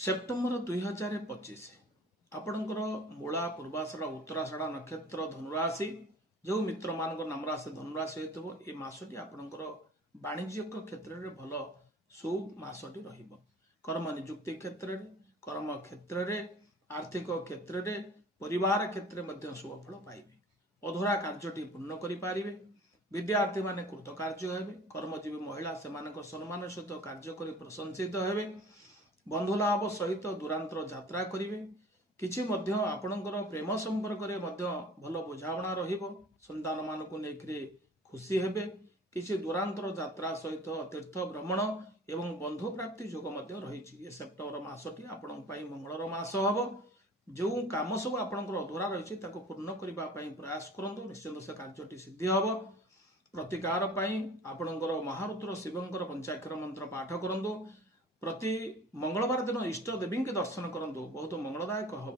September 2025 ଆପଣଙ୍କର ମୂଳା ପୂର୍ବାଷାଢ଼ ଉତ୍ତରାଷାଢ଼ ନକ୍ଷତ୍ର ଧନୁରାଶି ଯେଉଁ ମିତ୍ରମାନଙ୍କ ନାମ ରାଶି ଧନୁରାଶି ହୋଇଥିବ ଏ ମାସଟି ଆପଣଙ୍କର ବାଣିଜ୍ୟିକ କ୍ଷେତ୍ରରେ ଭଲ ସୁମାସଟି ରହିବ। କର୍ମ ନିଯୁକ୍ତି କ୍ଷେତ୍ରରେ, କର୍ମ କ୍ଷେତ୍ରରେ, ଆର୍ଥିକ କ୍ଷେତ୍ରରେ, ପରିବାର କ୍ଷେତ୍ରରେ ମଧ୍ୟ ଶୁଭଫଳ ପାଇବେ। ଅଧୁରା କାର୍ଯ୍ୟଟି ପୂର୍ଣ୍ଣ କରିପାରିବେ। ବିଦ୍ୟାର୍ଥୀମାନେ କୃତକାର୍ଯ୍ୟ ହେବେ। କର୍ମଜୀବୀ ମହିଳା ସେମାନଙ୍କ ସମ୍ମାନ ସହିତ କାର୍ଯ୍ୟ କରି ପ୍ରଶଂସିତ ହେବେ। ବନ୍ଧୁଲାଭ ସହିତ ଦୂରାନ୍ତର ଯାତ୍ରା କରିବେ। କିଛି ମଧ୍ୟ ଆପଣଙ୍କର ପ୍ରେମ ସମ୍ପର୍କରେ ମଧ୍ୟ ଭଲ ବୁଝାମଣା ରହିବ। ସନ୍ତାନମାନଙ୍କୁ ନେଇକରି ଖୁସି ହେବେ। କିଛି ଦୂରାନ୍ତର ଯାତ୍ରା ସହିତ ତୀର୍ଥ ଭ୍ରମଣ ଏବଂ ବନ୍ଧୁ ପ୍ରାପ୍ତି ଯୋଗ ମଧ୍ୟ ରହିଛି। ଏ ସେପ୍ଟେମ୍ବର ମାସଟି ଆପଣଙ୍କ ପାଇଁ ମଙ୍ଗଳର ମାସ ହେବ। ଯେଉଁ କାମ ସବୁ ଆପଣଙ୍କର ଅଧୁରା ରହିଛି ତାକୁ ପୂର୍ଣ୍ଣ କରିବା ପାଇଁ ପ୍ରୟାସ କରନ୍ତୁ। ନିଶ୍ଚିନ୍ତ ସେ କାର୍ଯ୍ୟଟି ସିଦ୍ଧି ହେବ। ପ୍ରତିକାର ପାଇଁ ଆପଣଙ୍କର ମହାରୁଦ୍ର ଶିବଙ୍କର ପଞ୍ଚାକ୍ଷର ମନ୍ତ୍ର ପାଠ କରନ୍ତୁ। ପ୍ରତି ମଙ୍ଗଳବାର ଦିନ ଇଷ୍ଟ ଦେବୀଙ୍କୁ ଦର୍ଶନ କରନ୍ତୁ। ବହୁତ ମଙ୍ଗଳଦାୟକ ହେବ।